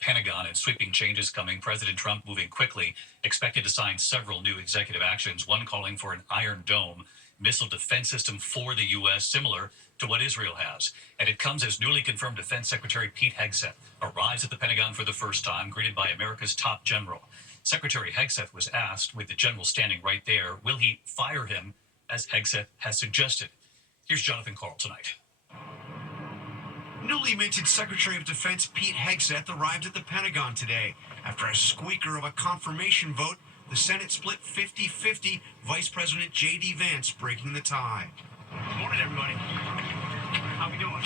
Pentagon and sweeping changes coming. President Trump moving quickly, expected to sign several new executive actions, one calling for an Iron Dome missile defense system for the U.S., similar to what Israel has. And it comes as newly confirmed Defense Secretary Pete Hegseth arrives at the Pentagon for the first time, greeted by America's top general. Secretary Hegseth was asked, with the general standing right there, will he fire him, as Hegseth has suggested? Here's Jonathan Karl tonight. Newly minted Secretary of Defense Pete Hegseth arrived at the Pentagon today. After a squeaker of a confirmation vote, the Senate split 50-50, Vice President J.D. Vance breaking the tie. Good morning, everybody. How we doing?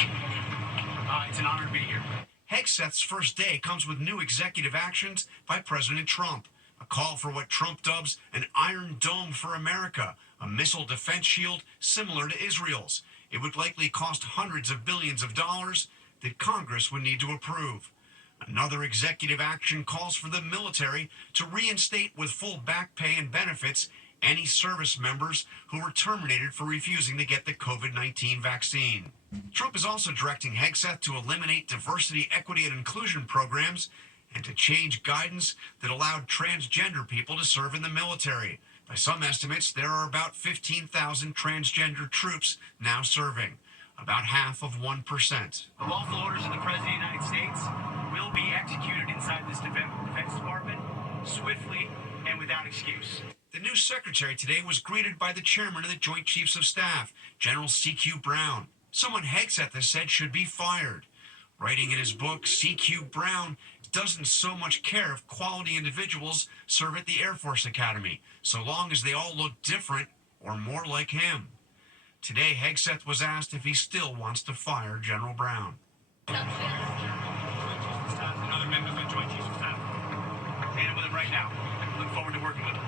It's an honor to be here. Hegseth's first day comes with new executive actions by President Trump. A call for what Trump dubs an Iron Dome for America, a missile defense shield similar to Israel's. It would likely cost hundreds of billions of dollars that Congress would need to approve. Another executive action calls for the military to reinstate with full back pay and benefits any service members who were terminated for refusing to get the COVID-19 vaccine. Trump is also directing Hegseth to eliminate diversity, equity, and inclusion programs and to change guidance that allowed transgender people to serve in the military. By some estimates, there are about 15,000 transgender troops now serving, about half of 1%. The lawful orders of the President of the United States will be executed inside this Defense Department swiftly and without excuse. The new secretary today was greeted by the chairman of the Joint Chiefs of Staff, General C.Q. Brown, someone Hegseth has said should be fired. Writing in his book, C.Q. Brown doesn't so much care if quality individuals serve at the Air Force Academy, so long as they all look different or more like him. Today, Hegseth was asked if he still wants to fire General Brown. Another member of the Joint Chiefs of Staff. Standing with him right now. Look forward to working with him.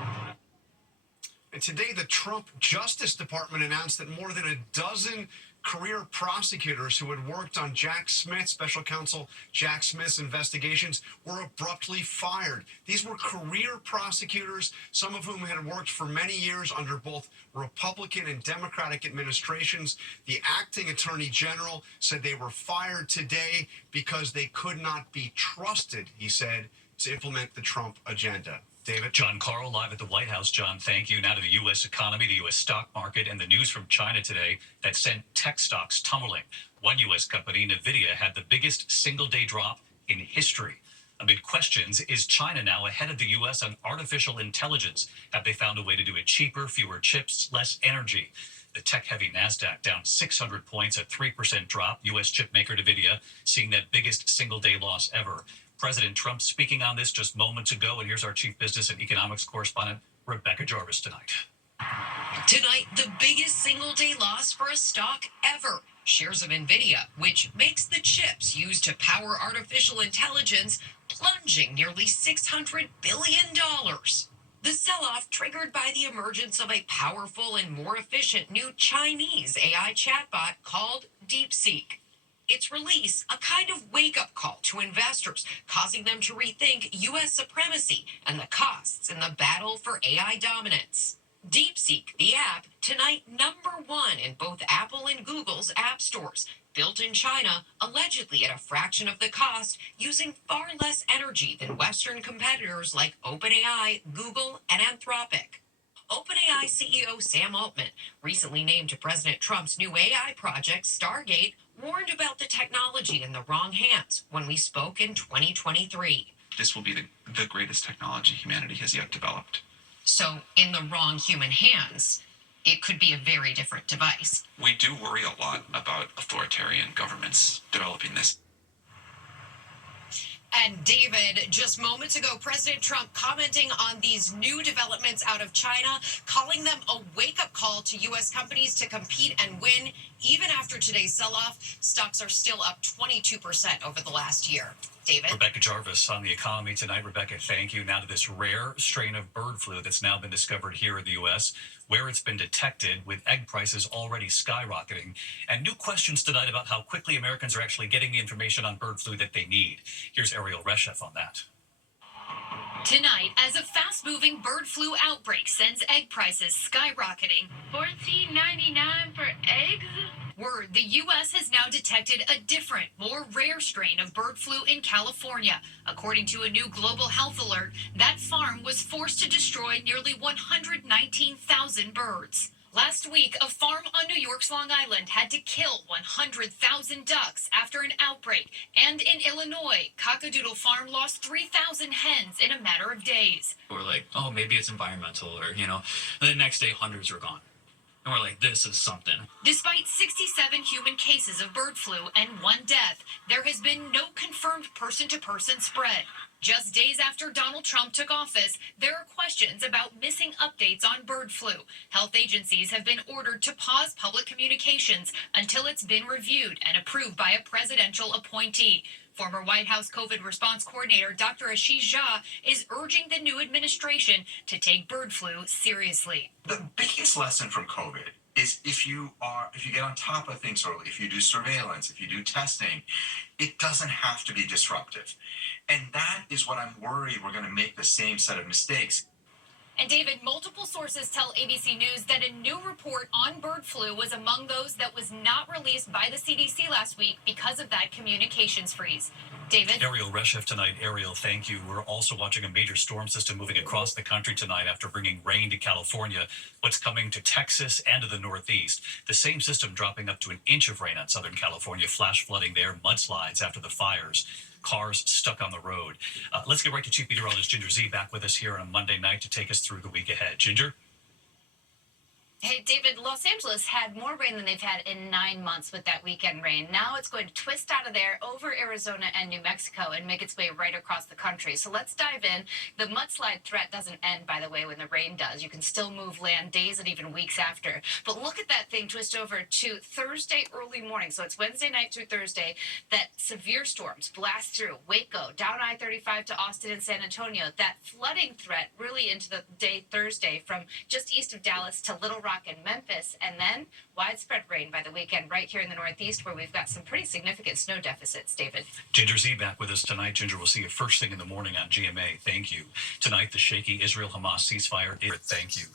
And today, the Trump Justice Department announced that more than a dozen career prosecutors who had worked on Jack Smith, special counsel Jack Smith's investigations, were abruptly fired. These were career prosecutors, some of whom had worked for many years under both Republican and Democratic administrations. The acting attorney general said they were fired today because they could not be trusted, he said, to implement the Trump agenda. David? John Karl live at the White House. John, thank you. Now to the U.S. economy, the U.S. stock market, and the news from China today that sent tech stocks tumbling. One U.S. company, NVIDIA, had the biggest single-day drop in history. Amid questions, is China now ahead of the U.S. on artificial intelligence? Have they found a way to do it cheaper, fewer chips, less energy? The tech-heavy NASDAQ down 600 points, a 3% drop. U.S. chip maker NVIDIA seeing that biggest single-day loss ever. President Trump speaking on this just moments ago, and here's our chief business and economics correspondent, Rebecca Jarvis, tonight. Tonight, the biggest single-day loss for a stock ever. Shares of NVIDIA, which makes the chips used to power artificial intelligence, plunging nearly $600 billion. The sell-off triggered by the emergence of a powerful and more efficient new Chinese AI chatbot called DeepSeek. Its release, a kind of wake-up call to investors, causing them to rethink U.S. supremacy and the costs in the battle for AI dominance. DeepSeek, the app, tonight #1 in both Apple and Google's app stores, built in China, allegedly at a fraction of the cost, using far less energy than Western competitors like OpenAI, Google, and Anthropic. OpenAI CEO Sam Altman, recently named to President Trump's new AI project, Stargate, warned about the technology in the wrong hands when we spoke in 2023. This will be the greatest technology humanity has yet developed. So, in the wrong human hands, it could be a very different device. We do worry a lot about authoritarian governments developing this. And David, just moments ago, President Trump commenting on these new developments out of China, calling them a wake-up call to U.S. companies to compete and win. Even after today's sell-off, stocks are still up 22% over the last year. David? Rebecca Jarvis on the economy tonight. Rebecca, thank you. Now to this rare strain of bird flu that's now been discovered here in the U.S., where it's been detected, with egg prices already skyrocketing, and new questions tonight about how quickly Americans are actually getting the information on bird flu that they need. Here's Ariel Reshef on that. Tonight, as a fast-moving bird flu outbreak sends egg prices skyrocketing. $14.99 for eggs? Word, the U.S. has now detected a different, more rare strain of bird flu in California. According to a new global health alert, that farm was forced to destroy nearly 119,000 birds. Last week, a farm on New York's Long Island had to kill 100,000 ducks after an outbreak. And in Illinois, Cockadoodle Farm lost 3,000 hens in a matter of days. We're like, oh, maybe it's environmental, or, and the next day hundreds were gone. And we're like, this is something. Despite 67 human cases of bird flu and 1 death, there has been no confirmed person-to-person spread. Just days after Donald Trump took office, there are questions about missing updates on bird flu. Health agencies have been ordered to pause public communications until it's been reviewed and approved by a presidential appointee. Former White House COVID response coordinator Dr. Ashish Jha is urging the new administration to take bird flu seriously. The biggest lesson from COVID is if you get on top of things early, if you do surveillance, if you do testing, it doesn't have to be disruptive. And that is what I'm worried we're going to make the same set of mistakes. And David, multiple sources tell ABC News that a new report on bird flu was among those that was not released by the CDC last week because of that communications freeze. David? Ariel Reshef tonight. Ariel, thank you. We're also watching a major storm system moving across the country tonight after bringing rain to California. What's coming to Texas and to the Northeast? The same system dropping up to an inch of rain on Southern California, flash flooding there, mudslides after the fires. Cars stuck on the road. Let's get right to Chief Meteorologist Ginger Zee back with us here on a Monday night to take us through the week ahead. Ginger? Hey, David, Los Angeles had more rain than they've had in 9 months with that weekend rain. Now it's going to twist out of there over Arizona and New Mexico and make its way right across the country. So let's dive in. The mudslide threat doesn't end, by the way, when the rain does. You can still move land days and even weeks after. But look at that thing twist over to Thursday early morning. So it's Wednesday night through Thursday that severe storms blast through Waco, down I-35 to Austin and San Antonio. That flooding threat really into the day Thursday from just east of Dallas to Little Rock and Memphis, and then widespread rain by the weekend right here in the Northeast, where we've got some pretty significant snow deficits. David. Ginger Zee back with us tonight. Ginger, we'll see you first thing in the morning on GMA. Thank you. Tonight, the shaky Israel-Hamas ceasefire. Thank you.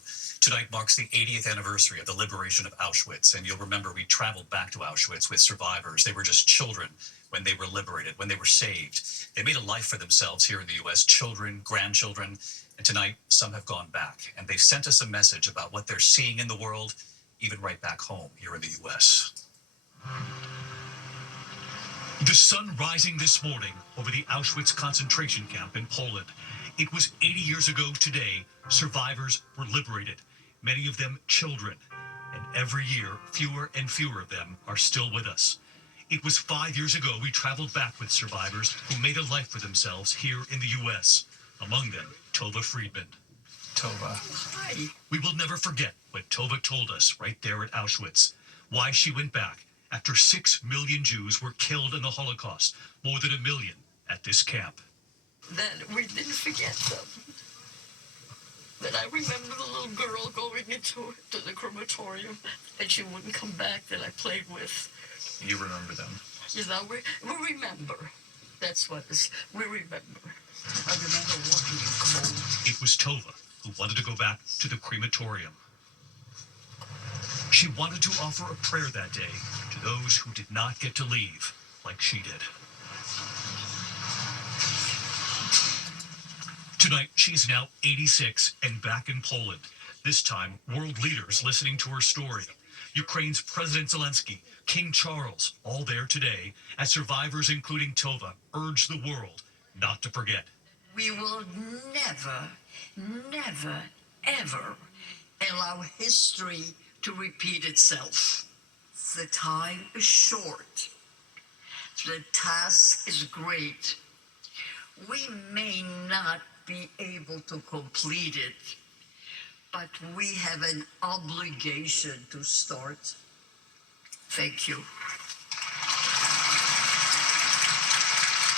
Tonight marks the 80th anniversary of the liberation of Auschwitz, and you'll remember we traveled back to Auschwitz with survivors. They were just children when they were liberated, when they were saved. They made a life for themselves here in the U.S., children, grandchildren, and tonight some have gone back, and they've sent us a message about what they're seeing in the world, even right back home here in the U.S. The sun rising this morning over the Auschwitz concentration camp in Poland. It was 80 years ago today, survivors were liberated, many of them children, and every year fewer and fewer of them are still with us. It was 5 years ago we traveled back with survivors who made a life for themselves here in the U.S., among them Tova Friedman. Tova. Hi. We will never forget what Tova told us right there at Auschwitz, why she went back after 6 million Jews were killed in the Holocaust, more than 1 million at this camp. That we didn't forget them. That I remember the little girl going into the crematorium, and she wouldn't come back, that I played with. You remember them? You know, we remember. That's what it is. We remember. I remember walking in cold. It was Tova who wanted to go back to the crematorium. She wanted to offer a prayer that day to those who did not get to leave like she did. Tonight, she's now 86 and back in Poland. This time, world leaders listening to her story. Ukraine's President Zelensky, King Charles, all there today, as survivors, including Tova, urge the world not to forget. We will never, never, ever allow history to repeat itself. The time is short. The task is great. We may not be able to complete it, but we have an obligation to start. Thank you.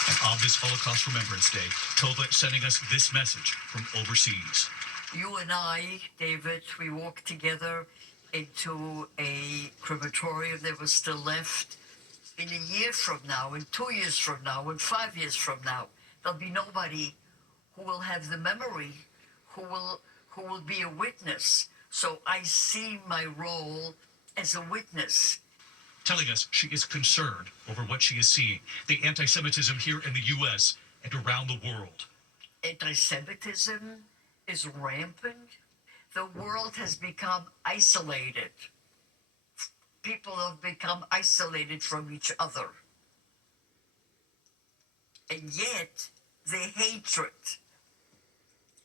And on this Holocaust Remembrance Day, Tova sending us this message from overseas. You and I, David, we walked together into a crematorium that was still left. In a year from now, in 2 years from now, in 5 years from now, there'll be nobody who will have the memory, who will be a witness. So I see my role as a witness. telling us she is concerned over what she is seeing, the anti-Semitism here in the U.S. and around the world. Anti-Semitism is rampant. The world has become isolated. People have become isolated from each other. And yet, the hatred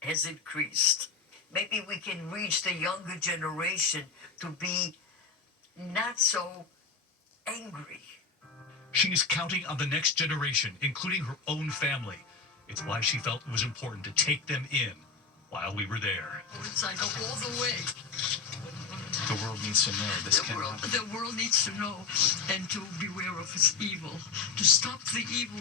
has increased. Maybe we can reach the younger generation to be not so angry. She is counting on the next generation, including her own family. It's why she felt it was important to take them in while we were there. Once I go all the way, The world needs to know this can happen. the world needs to know and to beware of its evil, to stop the evil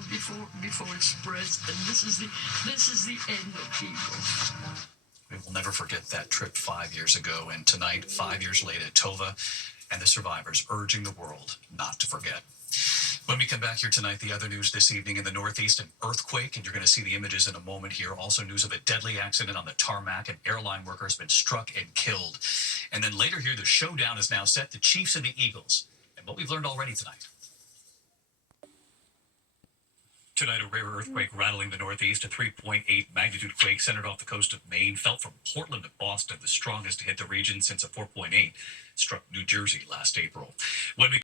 before it spreads. And this is the end of evil. We will never forget that trip 5 years ago, and tonight, 5 years later, Tova and the survivors urging the world not to forget. When we come back here tonight, the other news this evening in the Northeast, an earthquake, and you're going to see the images in a moment here. Also news of a deadly accident on the tarmac. An airline worker has been struck and killed. And then later here, the showdown is now set, the Chiefs and the Eagles, and what we've learned already tonight. Tonight, a rare earthquake rattling the Northeast. A 3.8 magnitude quake centered off the coast of Maine felt from Portland to Boston, the strongest to hit the region since a 4.8 struck New Jersey last April. When we